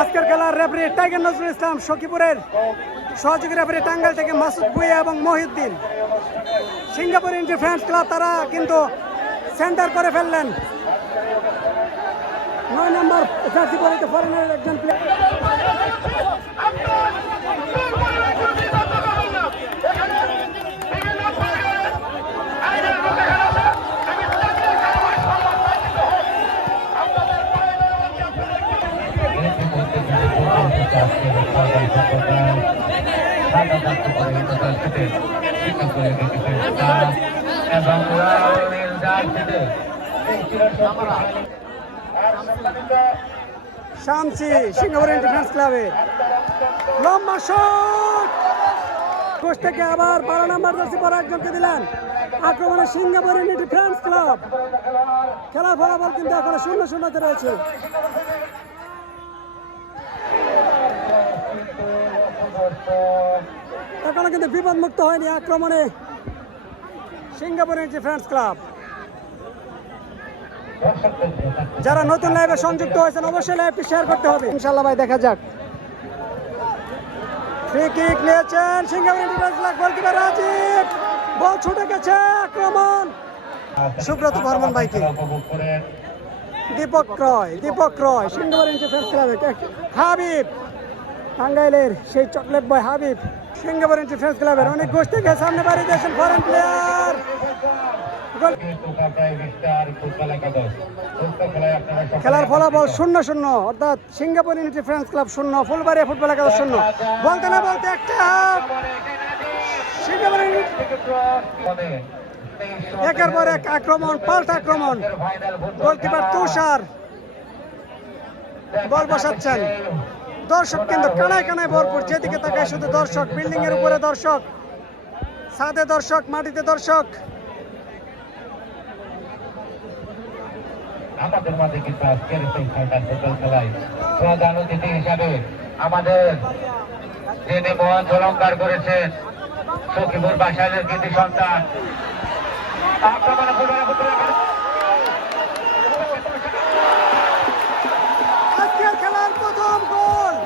আজকের খেলার referee tiger Nazrul Islam সখীপুরের, সহযোগী রেফারি টাঙ্গাইল থেকে মাসুদ ভুঁইয়া এবং মহিউদ্দিন। সিঙ্গাপুর ইন্টারফ্রেন্স ক্লাব তারা কিন্তু সেন্টার করে ফেললেন। 9 নম্বর জার্সি পরে ফরেনারের একজন প্লেয়ার। শামসি সিঙ্গাপুর ইন্টারফ্রেন্স ক্লাবের লম্বা শট, কোচ থেকে আবার 12 নম্বর জার্সি পরা একজনকে দিলেন। আক্রমণে সিঙ্গাপুর ইন্টারফ্রেন্স ক্লাব। খেলার ফলাফল কিন্তু এখনো 0-0 রয়েছে। এখনো কিন্তু বিপদ মুক্ত হয়নি আক্রমণে সিঙ্গাপুর ইন্টারফ্রেন্স ক্লাব। যারা নতুন লাইভে সংযুক্ত হয়েছেন অবশ্যই লাইভটি শেয়ার করতে হবে ইনশাআল্লাহ। ভাই দেখা যাক, ফ্রি কিক নিয়েছেন সিঙ্গাপুর ইন্টারফ্রেন্স ক্লাব। গোলকিপার রাজীব, বল ছুটে গেছে, আক্রমণ সুব্রত বর্মন ভাইকে। দীপক রয় সিঙ্গাপুর ইন্টারফ্রেন্স ক্লাবের। হাবিব, টাঙ্গাইলের সেই চকলেট বয় হাবিব সিঙ্গাপুর ইন্টারফ্রেন্স ক্লাবের। অনেক গোষ্ঠ থেকে সামনে বাড়ি দিয়েছেন ফরেন প্লেয়ার। খেলার ফলাফল 0-0, অর্থাৎ সিঙ্গাপুর ইন্টারফ্রেন্স ক্লাব 0, ফুলবাড়িয়া ফুটবল একাদশ 0। বলতে না বলতে একটা সিঙ্গাপুর একের পর এক আক্রমণ, পাল্টা আক্রমণ। গোলকিপার তুষার বল বসাচ্ছেন। দর্শক কিন্তু কানায় কানায় ভরপুর, যেদিকে তাকায় শুধু দর্শক। বিল্ডিং এর উপরে দর্শক, ছাদে দর্শক, মাটিতে দর্শক। আমাদের মাঝে কিন্তু আজকের সেই ফাইনাল ফুটবল খেলায় প্রধান অতিথি হিসাবে আমাদের যিনি মঞ্চ অলঙ্কার করেছেন সখীপুর বাসাইলের কৃতি সন্তান আজকের খেলার প্রথম গোল।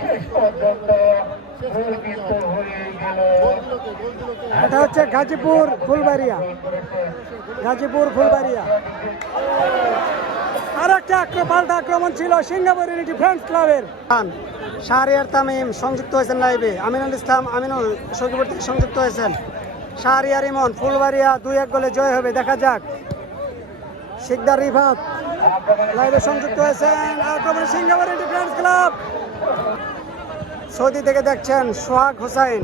শেষ পর্যন্ত গোল কিন্তু হয়ে গেল। এটা হচ্ছে গাজীপুর ফুলবাড়িয়া। আর একটা পাল্টা আক্রমণ ছিল সিঙ্গাপুর ইন্টারফ্রেন্স ক্লাবের। শাহরিয়ার তামিম সংযুক্ত হয়েছেন লাইভে। আমিনুল ইসলাম আমিনুল সখীপুর থেকে সংযুক্ত হয়েছেন। শাহরিয়ার ইমন, ফুলবাড়িয়া 2-1 গোলে জয় হবে, দেখা যাক। শিকদার রিফাত লাইভে সংযুক্ত হয়েছেন। আক্রমণে সিঙ্গাপুর ইন্টারফ্রেন্স ক্লাব। সৌদি থেকে দেখছেন সোহাগ হোসাইন,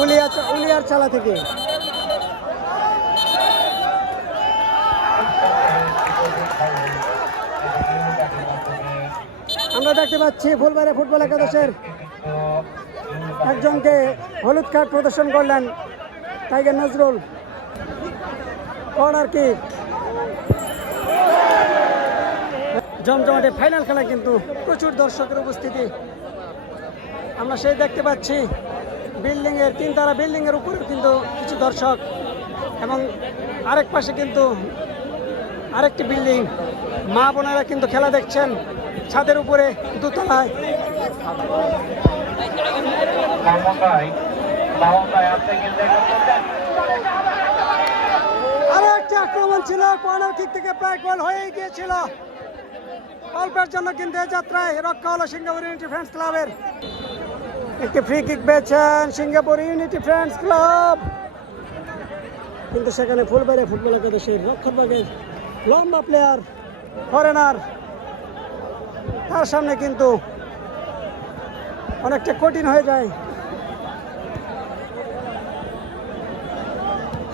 উলিয়ার চালা থেকে। আমরা দেখতে পাচ্ছি ফুলবাড়িয়া ফুটবল একাদশের একজনকে হলুদ কার্ড প্রদর্শন করলেন টাইগার নজরুল। Corner kick. জমজমাটে ফাইনাল খেলা, কিন্তু প্রচুর দর্শকের উপস্থিতি আমরা সেই দেখতে পাচ্ছি। বিল্ডিংয়ের 3 তারা বিল্ডিংয়ের উপরেও কিন্তু কিছু দর্শক, এবং আরেক পাশে কিন্তু আরেকটি বিল্ডিং। মা বোনেরা কিন্তু খেলা দেখছেন ছাদের উপরে, দোতলায়। আরো একটি আক্রমণ ছিল, কর্নার কিক থেকে প্রায় গোল হয়ে গিয়েছিল। অল্পের জন্য কিন্তু এই যাত্রায় রক্ষা হলো সিঙ্গাপুর ইন্টারফ্রেন্স ক্লাবের। একটি ফ্রি কিক পেয়েছেন সিঙ্গাপুর ইন্টারফ্রেন্স ক্লাব, কিন্তু সেখানে ফুলবাড়িয়া ফুটবল একাদশের রক্ষণভাগের লম্বা প্লেয়ার ফরেনার, তার সামনে কিন্তু অনেকটা কঠিন হয়ে যায়।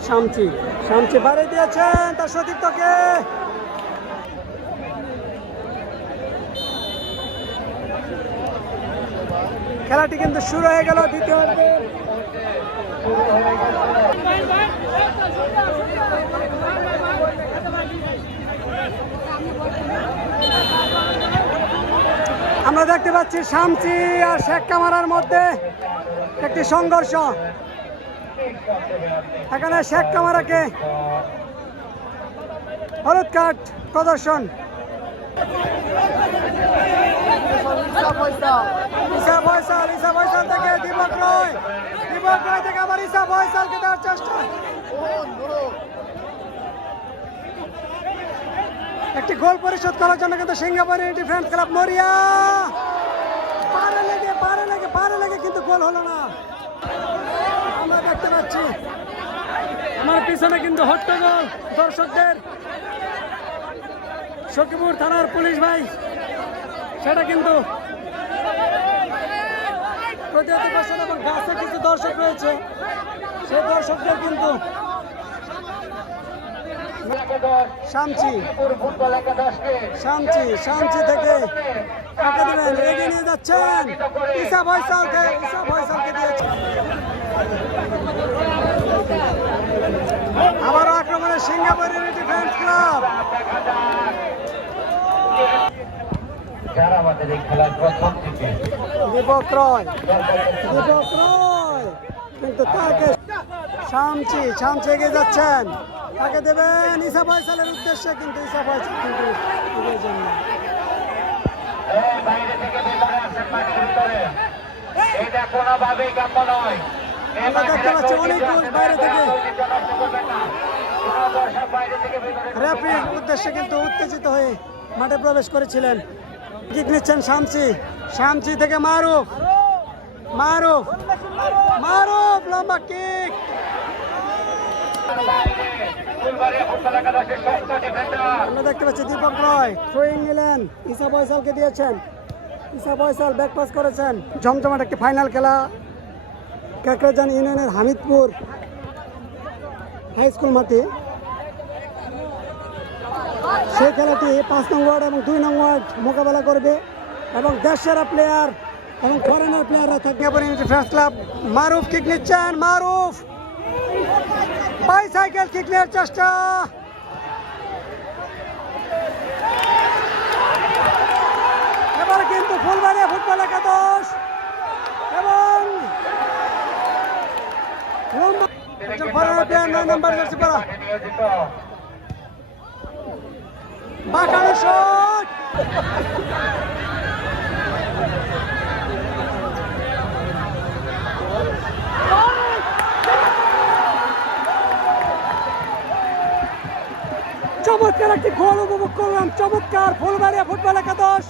শামসি বাড়িয়ে দিয়েছেন তার সতীর্থকে। খেলাটি কিন্তু শুরু হয়ে গেল দ্বিতীয়ার্ধে। আমরা দেখতে পাচ্ছি শামসি আর শেখ কামারার মধ্যে একটি সংঘর্ষ। এখানে শেখ কামারাকে হলুদ কার্ড প্রদর্শন। ঈসা ফয়সাল থেকে দীপক রয় থেকে আবার ঈসা ফয়সালকে দেওয়ার চেষ্টা। একটি গোল পরিশোধ করার জন্য কিন্তু সিঙ্গাপুর ইউনিটি ফ্রেন্ডস ক্লাব মরিয়া। পারে লেগে কিন্তু গোল হলো না। আমরা দেখতে পাচ্ছি আমার পিছনে কিন্তু হট্টগোল দর্শকদের। সখীপুর থানার পুলিশ ভাই সেটা কিন্তু প্রতিহত করছেন এবং গাছে কিছু দর্শক রয়েছে, সেই দর্শকদের কিন্তু শামচি থেকে কাকে দেবেন, এগিয়ে নিয়ে যাচ্ছেন ঈসা ফয়সালকে দিয়েছেন। আবারও আক্রমণে সিঙ্গাপুর ইউনিটি ফ্রেন্ডস ক্লাব। যারা আমাদের এই খেলার প্রথম থেকে দীপক রয় কিন্তু তাকে শামচি এগিয়ে যাচ্ছেন, তাকে দেবেন ঈসা ফয়সালের উদ্দেশ্যে, কিন্তু ঈসা ফয়সাল কিন্তু এগিয়ে যান না। বাইরে থেকে ভিতরে আসেন, মাঠের ভিতরে এটা কোনোভাবেই কাম্য নয়। আমরা দেখতে পাচ্ছি অনেক গোল বাইরে থেকে। রেফারির উদ্দেশ্যে কিন্তু উত্তেজিত হয়ে মাঠে প্রবেশ করেছিলেন। কিক নিচ্ছেন শামচি থেকে মারুফ লম্বা কিক। আমরা দেখতে পাচ্ছি দীপক রয় থ্রোয়িং নিলেন, ঈসা ফয়সালকে দিয়েছেন। ঈসা ফয়সাল ব্যাক পাস করেছেন। জমজমাট একটি ফাইনাল খেলা কাকরাজান ইউনিয়নের হামিদপুর হাই স্কুল মাঠে। সেই খেলাটি 5 নং ওয়ার্ড এবং 2 নং ওয়ার্ড মোকাবেলা করবে এবং দেশের প্লেয়ার এবং ফরেনার প্লেয়াররা থাকবে। ফ্রেন্ডস ক্লাব মারুফ কিক নিচ্ছেন, বাইসাইকেল কিক নেওয়ার চেষ্টা। এবার কিন্তু ফুলবাড়িয়া ফুটবল একাদশ এবং ফরেনার প্লেয়ার 9 নম্বর জার্সি পরা বাঁকানো শট। চমৎকার একটি গোল উপভোগ করলাম। চমৎকার ফুলবাড়িয়া ফুটবল একাদশ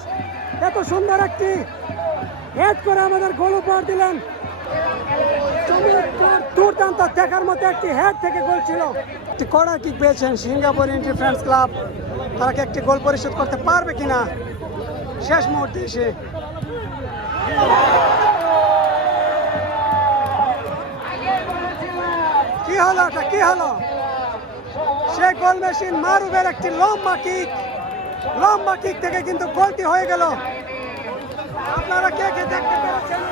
এত সুন্দর একটি হেড করে আমাদের গোল উপহার দিলেন। চমৎকার দুর্দান্ত দেখার মতো একটি হেড থেকে গোল ছিল। একটি কর্নার কিক পেয়েছেন সিঙ্গাপুর ইউনিটি ফ্রেন্ডস ক্লাব। তারা কি একটি গোল পরিশোধ করতে পারবে কিনা শেষ মুহূর্তে এসে। কি হলো সে গোল মেশিন মারুফের একটি লম্বা কিক থেকে কিন্তু গোলটি হয়ে গেল। আপনারা কে দেখতে পেরেছেন?